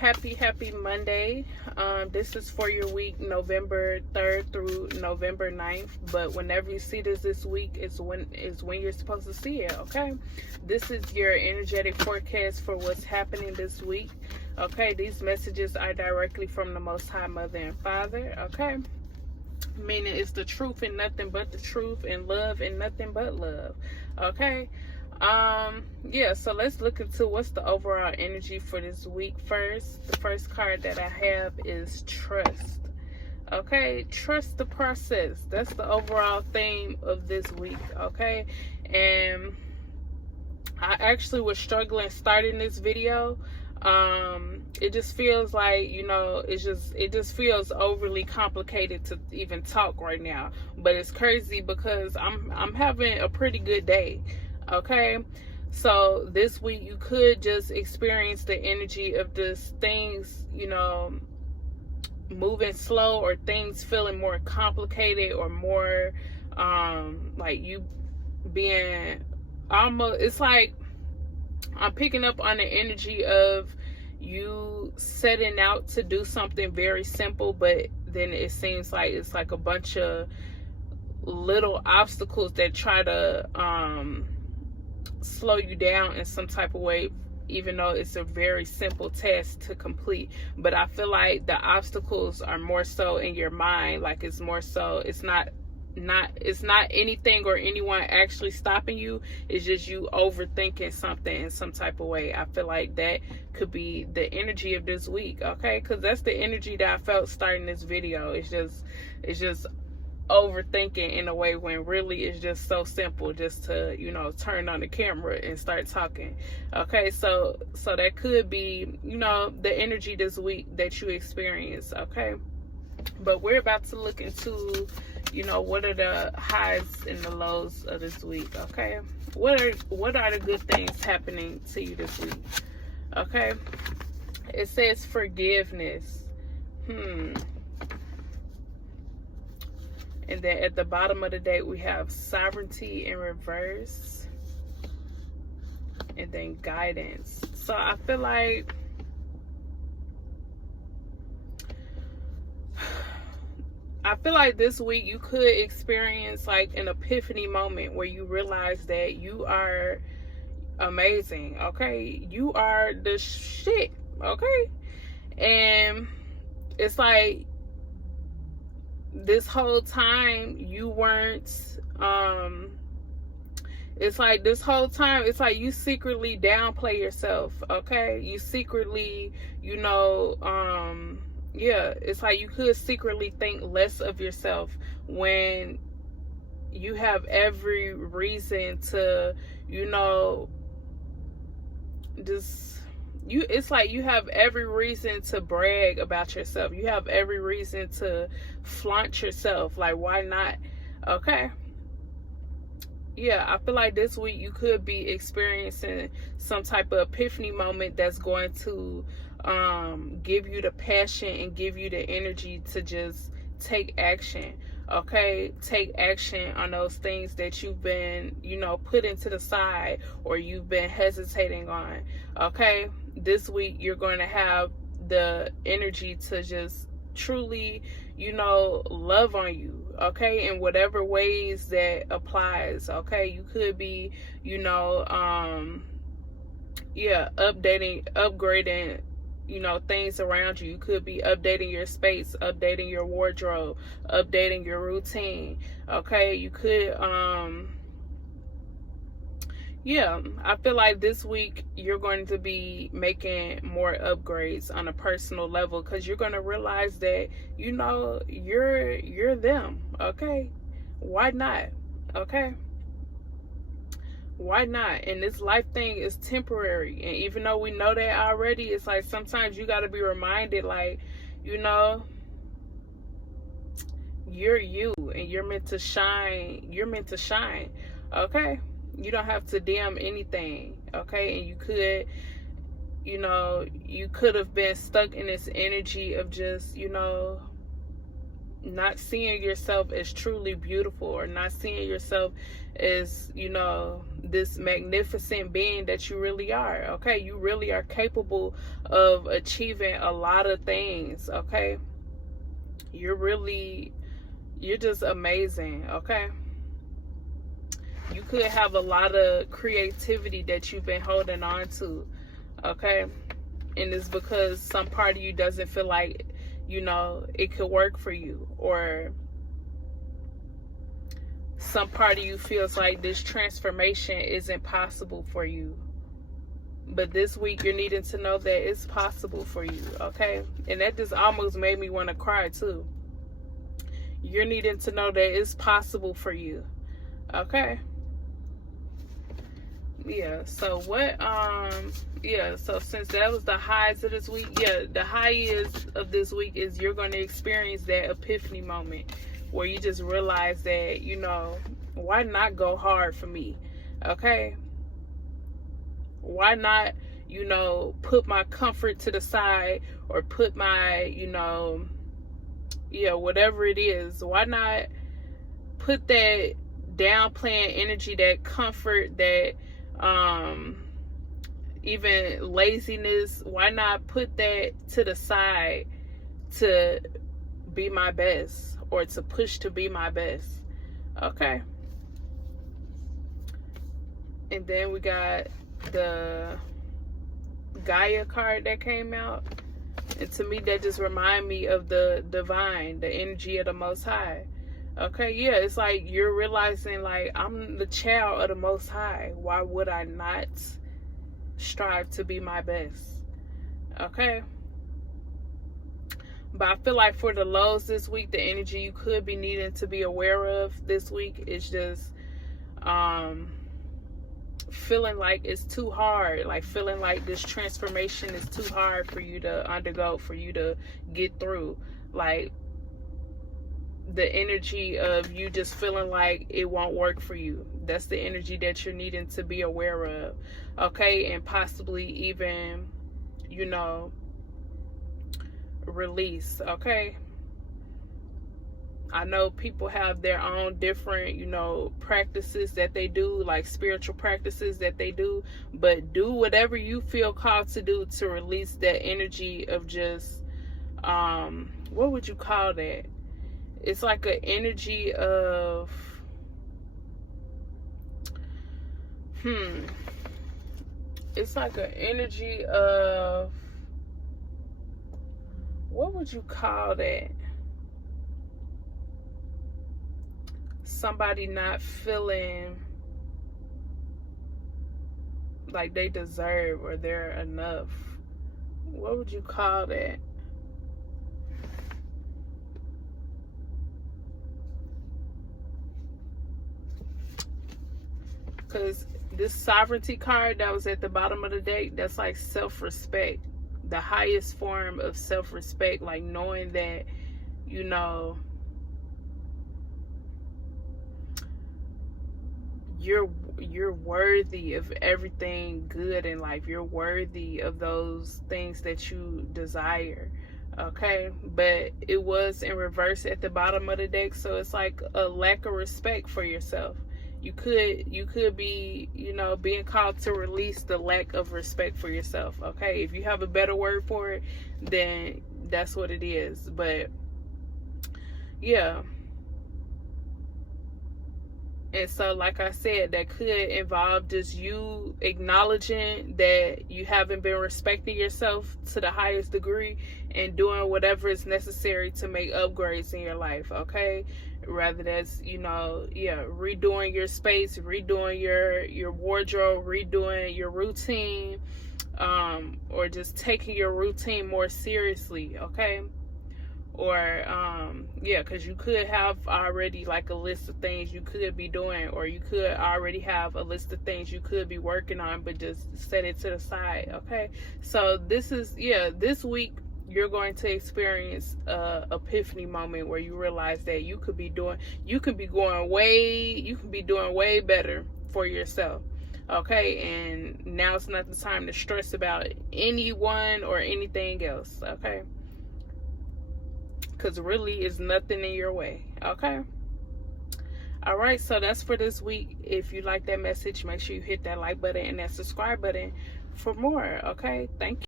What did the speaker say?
happy Monday. This is for your week November 3rd through November 9th, but whenever you see this week is when you're supposed to see it. Okay, this is your energetic forecast for what's happening this week. Okay, these messages are directly from the Most High Mother and Father. Okay, meaning it's the truth and nothing but the truth, and love and nothing but love. Okay, yeah, so let's look into what's the overall energy for this week first. The first card that I have is trust. Okay, trust the process. That's the overall theme of this week. Okay, and I actually was struggling starting this video. It just feels like, it just feels overly complicated to even talk right now, but it's crazy because I'm having a pretty good day. Okay, so this week you could just experience the energy of this things, moving slow, or things feeling more complicated, or more like you being almost, it's like I'm picking up on the energy of you setting out to do something very simple, but then it seems like it's like a bunch of little obstacles that try to slow you down in some type of way, even though it's a very simple task to complete. But I feel like the obstacles are more so in your mind. Like, it's more so, it's not anything or anyone actually stopping you. It's just you overthinking something in some type of way. I feel like that could be the energy of this week. Okay, because that's the energy that I felt starting this video. It's just overthinking in a way, when really it's just so simple just to turn on the camera and start talking. Okay, so that could be the energy this week that you experience. Okay, but we're about to look into what are the highs and the lows of this week. Okay, what are the good things happening to you this week? Okay, it says forgiveness. And then at the bottom of the deck, we have sovereignty in reverse. And then guidance. So I feel like this week you could experience like an epiphany moment where you realize that you are amazing. Okay, you are the shit. Okay, and it's like this whole time you weren't, it's like this whole time, it's like you secretly downplay yourself. Okay, you secretly, yeah, it's like you could secretly think less of yourself when you have every reason to, it's like you have every reason to brag about yourself. You have every reason to flaunt yourself. Like, why not? Okay, yeah, I feel like this week you could be experiencing some type of epiphany moment that's going to give you the passion and give you the energy to just take action. Okay, take action on those things that you've been put into the side, or you've been hesitating on. Okay, this week you're going to have the energy to just truly love on you. Okay, in whatever ways that applies. Okay, you could be upgrading things around you. You could be updating your space, updating your wardrobe, updating your routine. Okay, you could I feel like this week you're going to be making more upgrades on a personal level, because you're going to realize that you're them. Okay, why not? Okay, why not? And this life thing is temporary, and even though we know that already, it's like sometimes you got to be reminded, like, you're you, and you're meant to shine. You're meant to shine. Okay, you don't have to dim anything. Okay, and you could have been stuck in this energy of just not seeing yourself as truly beautiful, or not seeing yourself as, you know, this magnificent being that you really are. Okay, you really are capable of achieving a lot of things. Okay, you're just amazing. Okay, you could have a lot of creativity that you've been holding on to. Okay, and it's because some part of you doesn't feel like, you know, it could work for you, or some part of you feels like this transformation isn't possible for you. But this week you're needing to know that it's possible for you. Okay, and that just almost made me want to cry too. You're needing to know that it's possible for you. Okay, yeah. So so since that was the highs of this week, the highs of this week is you're going to experience that epiphany moment where you just realize that, you know, why not go hard for me? Okay, why not, you know, put my comfort to the side, or put my, you know, whatever it is, why not put that downplaying energy, that comfort, that even laziness, why not put that to the side to be my best, or to push to be my best? Okay. And then we got the Gaia card that came out, and to me that just remind me of the divine, the energy of the Most High. Okay, yeah, it's like you're realizing, like, I'm the child of the Most High. Why would I not strive to be my best? Okay. But I feel like for the lows this week, the energy you could be needing to be aware of this week is just feeling like it's too hard, like feeling like this transformation is too hard for you to undergo, for you to get through. Like the energy of you just feeling like it won't work for you. That's the energy that you're needing to be aware of. Okay, and possibly even, you know, release. Okay, I know people have their own different, you know, practices that they do, like spiritual practices that they do, but do whatever you feel called to do to release that energy of just, what would you call that? It's like an energy of, it's like an energy of, what would you call that? Somebody not feeling like they deserve or they're enough. What would you call that? Because this sovereignty card that was at the bottom of the deck, that's like self-respect, the highest form of self-respect, like knowing that, you know, you're worthy of everything good in life. You're worthy of those things that you desire. Okay, but it was in reverse at the bottom of the deck, so it's like a lack of respect for yourself. You could be, you know, being called to release the lack of respect for yourself. Okay, if you have a better word for it, then that's what it is. But yeah. And so, like I said, that could involve just you acknowledging that you haven't been respecting yourself to the highest degree and doing whatever is necessary to make upgrades in your life, okay? Rather that's, you know, redoing your space, redoing your wardrobe, redoing your routine, or just taking your routine more seriously, okay? Or because you could have already like a list of things you could be doing, or you could already have a list of things you could be working on, but just set it to the side. Okay, so this is this week you're going to experience a epiphany moment where you realize that you could be doing way better for yourself. Okay, and now it's not the time to stress about anyone or anything else. Okay, because really is nothing in your way. Okay. All right, so that's for this week. If you like that message, make sure you hit that like button and that subscribe button for more. Okay, thank you.